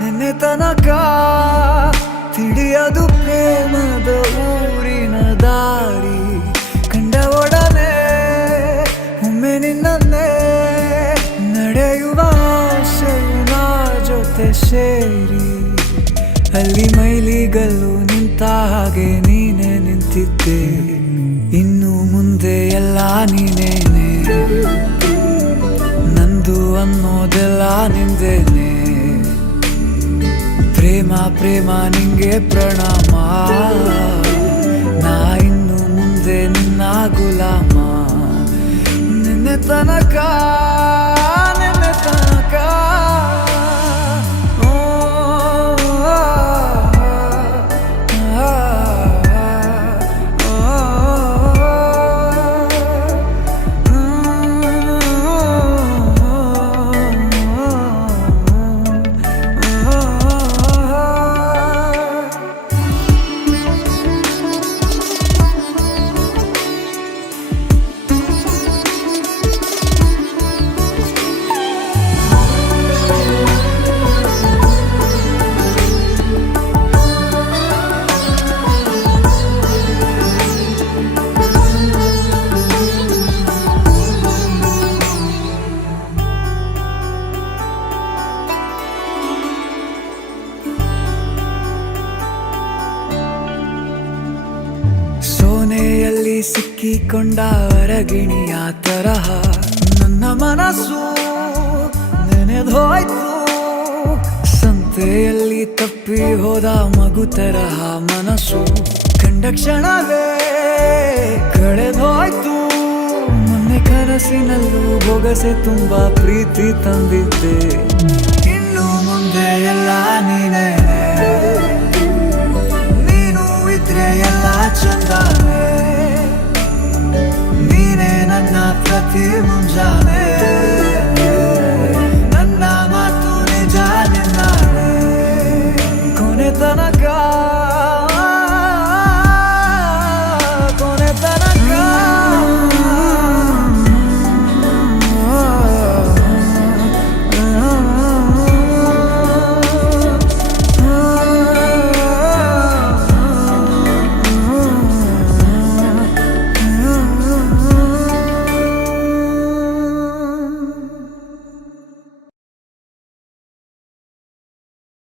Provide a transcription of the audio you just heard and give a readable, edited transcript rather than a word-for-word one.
ನಿನ್ನೆ ತನಕ ತಿಳಿಯದು ಪ್ರೇಮದ ಊರಿನ ದಾರಿ. ಕಂಡ ಒಡನೆ ಒಮ್ಮೆ ನಿನ್ನೇ ನಡೆಯುವ ಆಸೆಯ ಜೊತೆ ಸೇರಿ, ಅಲ್ಲಿ ಮೈಲಿಗಲ್ಲು ನಿಂತ ಹಾಗೆ ನೀನೆ ನಿಂತಿದ್ದೆ. ಇನ್ನು ಮುಂದೆ ಎಲ್ಲ ನೀನೇನೆ, ನಂದು ಅನ್ನೋದೆಲ್ಲ ನಿಂದೇನೆ. ಪ್ರೇಮ ಪ್ರೇಮ ನಿಂಗೆ ಪ್ರಣಾಮ, ನಾ ಇನ್ನು ಮುಂದೆ ನಿನ್ನ ಗುಲಾಮ. ನಿನ್ನೆ ತನಕ ಸೋನೆಯಲ್ಲಿ ಸಿಕ್ಕಿಕೊಂಡ ಅರಗಿಣಿಯ ತರಹ ನನ್ನ ಮನಸ್ಸು ನೆನೆದೋಯ್ತು. ಸಂತೆಯಲ್ಲಿ ತಪ್ಪಿ ಹೋದ ಮಗು ತರಹ ಮನಸ್ಸು ಕಂಡ ಕ್ಷಣವೇ ಕಳೆದೋಯ್ತು. ಮೊನ್ನೆ ಕನಸಿನಲ್ಲೂ ಬೊಗಸೆ ತುಂಬಾ ಪ್ರೀತಿ ತಂದಿದ್ದೆ. ಇನ್ನು ಮುಂದೆ ಎಲ್ಲ ನೀನೇ, ಎಲ್ಲ ಚಂದಾನೆ. ನೀನೇ ನನ್ನ